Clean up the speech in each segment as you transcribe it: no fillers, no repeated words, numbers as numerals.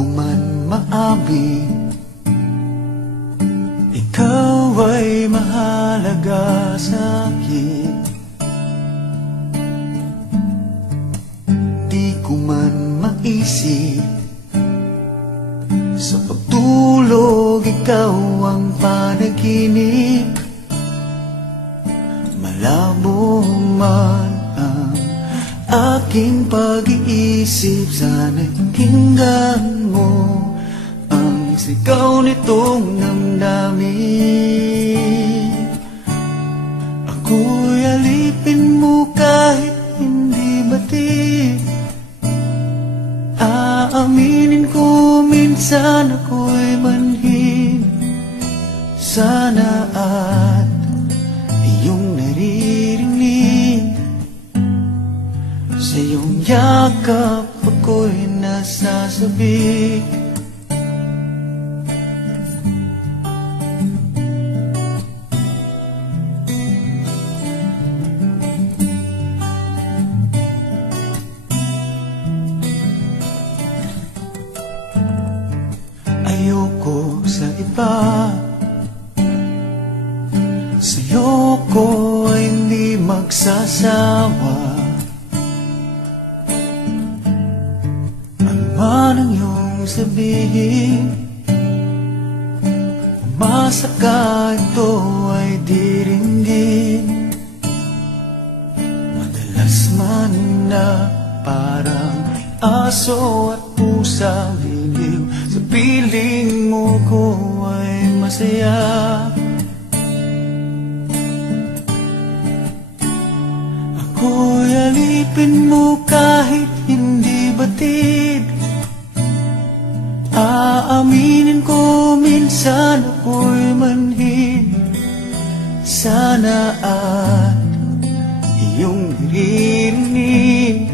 ko man maamin, ikaw ay mahalaga sa'kin. Di ko man maisip, sa pagtulog ikaw ang panaginip. Malabo man ang aking pag-iisip, sana'y pakinggan mo ang sigaw nitong damdamin. Ako'y alipin mo kahit hindi batid. Aaminin ko minsan ako'y manhid. Sana at iyong naririnig, sa iyong yakap ako'y nasasabik. Ayoko sa iba, sa'yo ko ay hindi magsasawa. Ano man ang iyong sabihin, umasa ka ito ay diringgin. Madalas man na parang aso at pusa liliw, sa piling mo ko ay masaya. Ako'y alipin mo kahit hindi batid. Aaminin ko minsan ako'y manhid. Sana at iyong naririnig,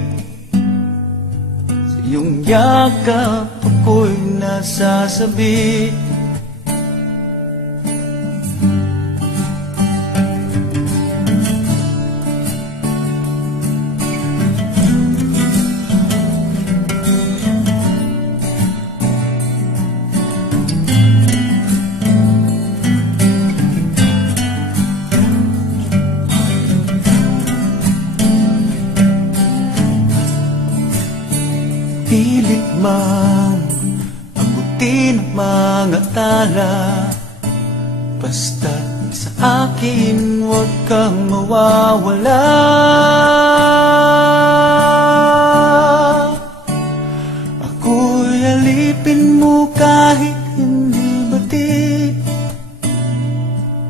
sa iyong yakap ako'y nasasabi. Pilit mang abutin ang mga tala, basta't sa akin huwag kang mawawala. Ako'y alipin mo kahit hindi batid.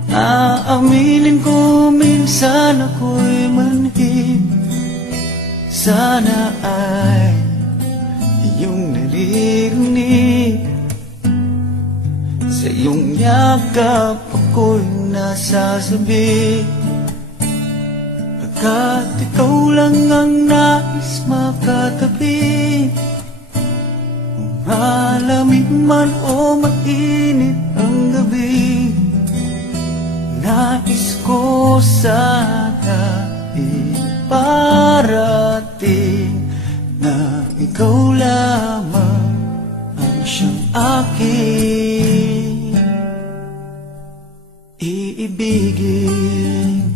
Aaminin ko minsan ako'y manhid. Sana ay iyong naririnig, sa iyong yakap ako'y nasasabi. Pagkat ikaw lang ang nais makatabi, malamig man o mainit ang gabi, nais ko sana iparating na ikaw lamang ang siyang aking iibigin.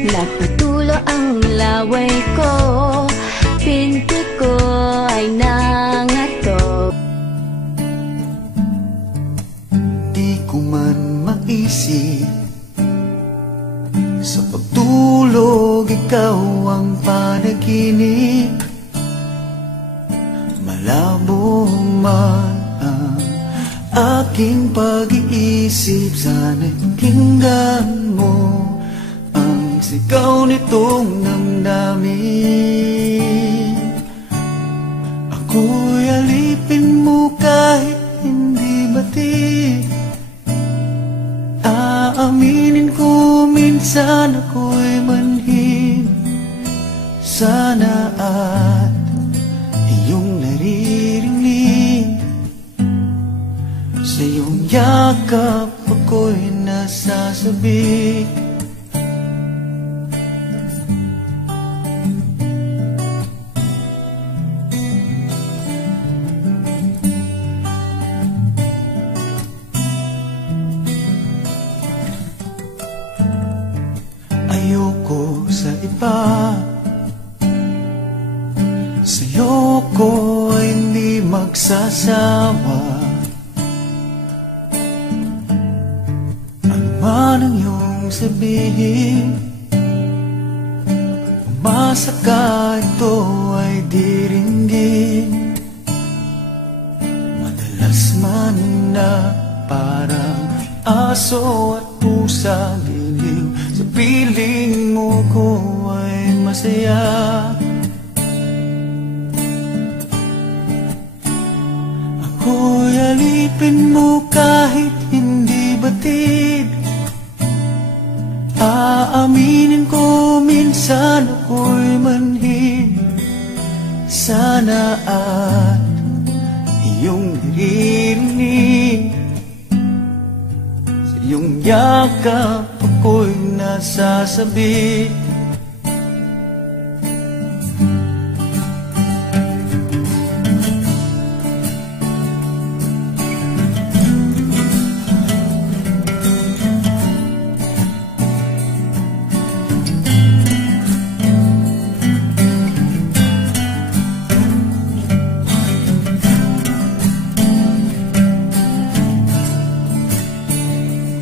Nagpatulo ang laway ko, pinti ko ay nangatog. Di ko man maisip, sa pagtulog ikaw ang panaginip. aking pag-iisip, sana'y pakinggan mo ang sigaw nitong damdamin. Ako'y alipin mo kahit hindi batid. Aaminin ko minsan ako'y manhid. Sana at iyong naririnig, sa iyong yakap ako'y nasasabik. Ayoko sa iba, sa'yo ko ay hindi magsasawa. Ano man ang iyong sabihin, umasa ka, ito ay diringgin. Madalas man na parang aso at pusa, giliw sa piling mo ko ay masaya. Ako'y alipin mo kahit hindi batid. Aaminin ko minsan ako'y manhid. Sana at iyong naririnig, sa iyong yakap ako'y nasasabik.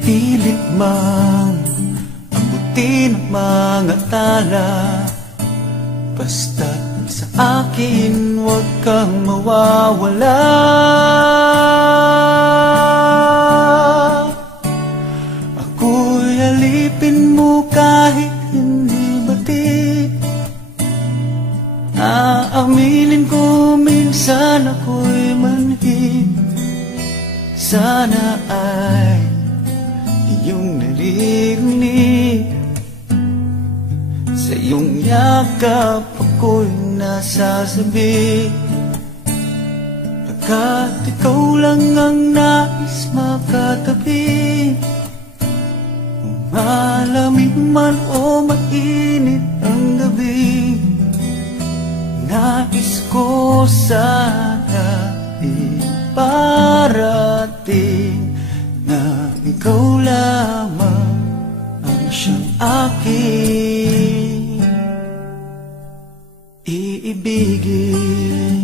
Pilit mang abutin ang mga tala, basta't sa akin huwag kang mawawala. Ako'y alipin mo kahit hindi batid. Aaminin ko minsan ako'y manhid. Sana ay iyong naririnig, sa iyong yakap ako'y nasasabik. Pagkat ikaw lang ang nais makatabi, malamig man o mainit ang gabi, nais ko sana iparating na ikaw lamang ang siyang aking iibigin.